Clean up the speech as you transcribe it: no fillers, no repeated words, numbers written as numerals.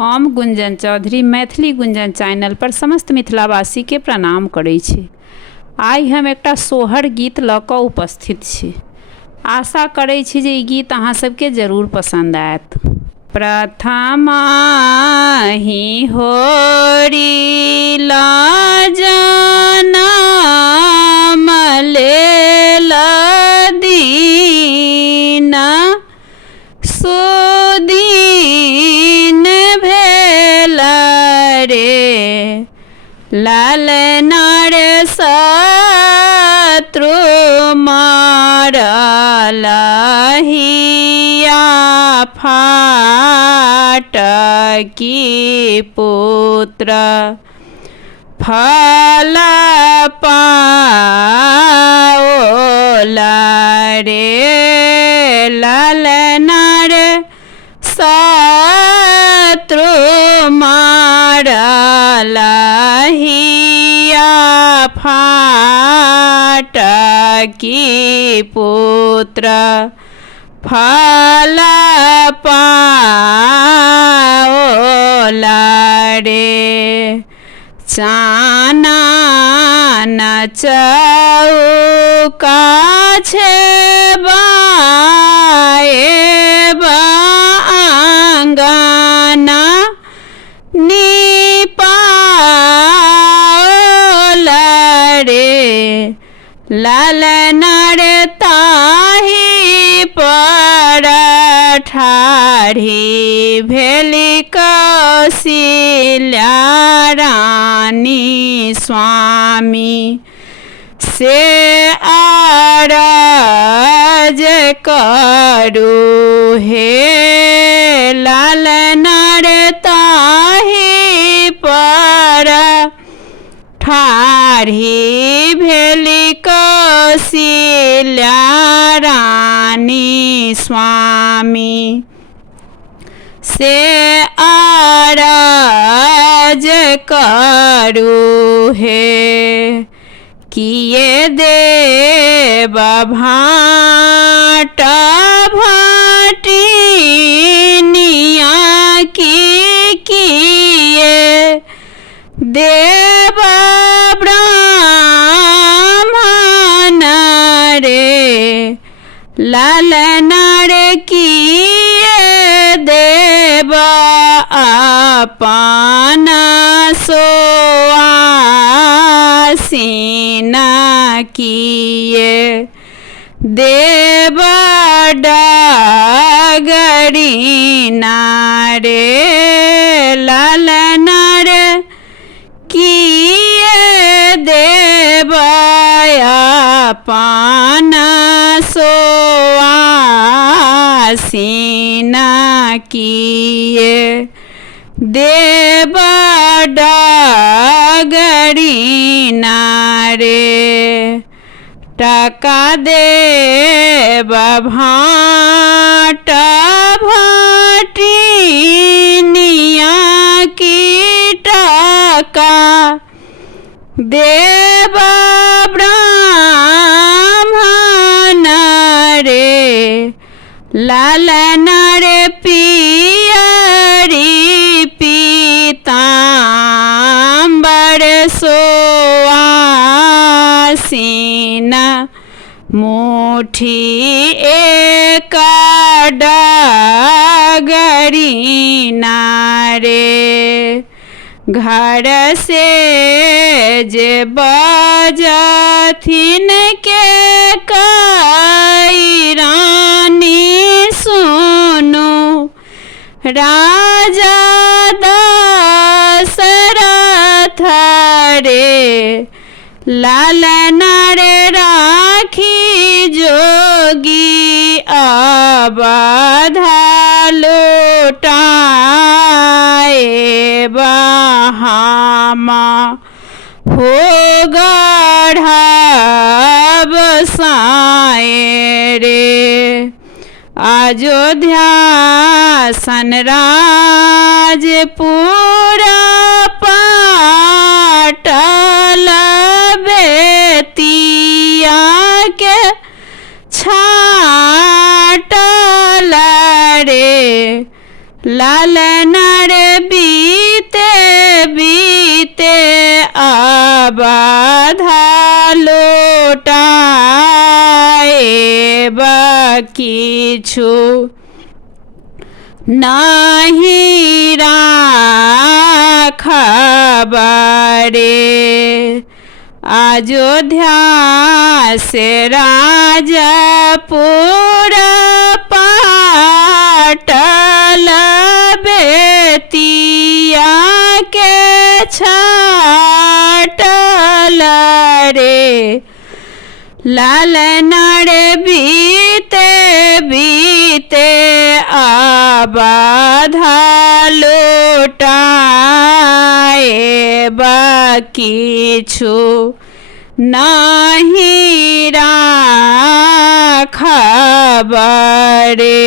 हम गुंजन चौधरी मैथिली गुंजन चैनल पर समस्त मिथिलावासी के प्रणाम करै छी। आइ हम एकटा सोहर गीत लऽ कऽ उपस्थित छी। आशा करै छी जे ई गीत अहाँ सबके जरूर पसंद आयत। प्रथमा ही होरी जनम लेल दीना सुदीन भेल रे लालना रे शत्रु मारलहिया फाटकी पुत्र फल पाओला रे लालना रे शत्रु मारलहिया फाटकी पुत्र फल पाओला रे चानन चौका छेबाए आंगना निपाओला रे लालना रे ताही पर ठाढ़ी भेली कौशल्या रानी स्वामी से अरज करू हे लालना रे ताही पर ठाढ़ी भेली कौशल्या रानी स्वामी से अरज करू हे किए देव भाट भाटिनिया किए देव ब्राह्मण रे लालना रे किए देव अपन सोआसीना किए देव डगरीना रे लालना रे किए देव अपन सोआसीना किए देव डगरीना रे टका देव भाट भाटिनिया की टका देव ब्राह्मण रे लालना रे पियरी पीताम्बर सोआसीना मुठी एक डगरीना रे घर से जे बजथिन के कई रानी सुनु राजा दशरथ रे लालना रे राखी जोगी अवध लुटाए बहामा हो गढ़ब साए रे अयोध्या सन राजपुरा पाटल बेतिया के छाटल रे लाल नर किछु नहीं राखब रे। अयोध्या से राजपुर पाटल बेतिया के छाटल रे। लालनार बीते बीते आबाधा लुटाए किछु नहीं राखब रे।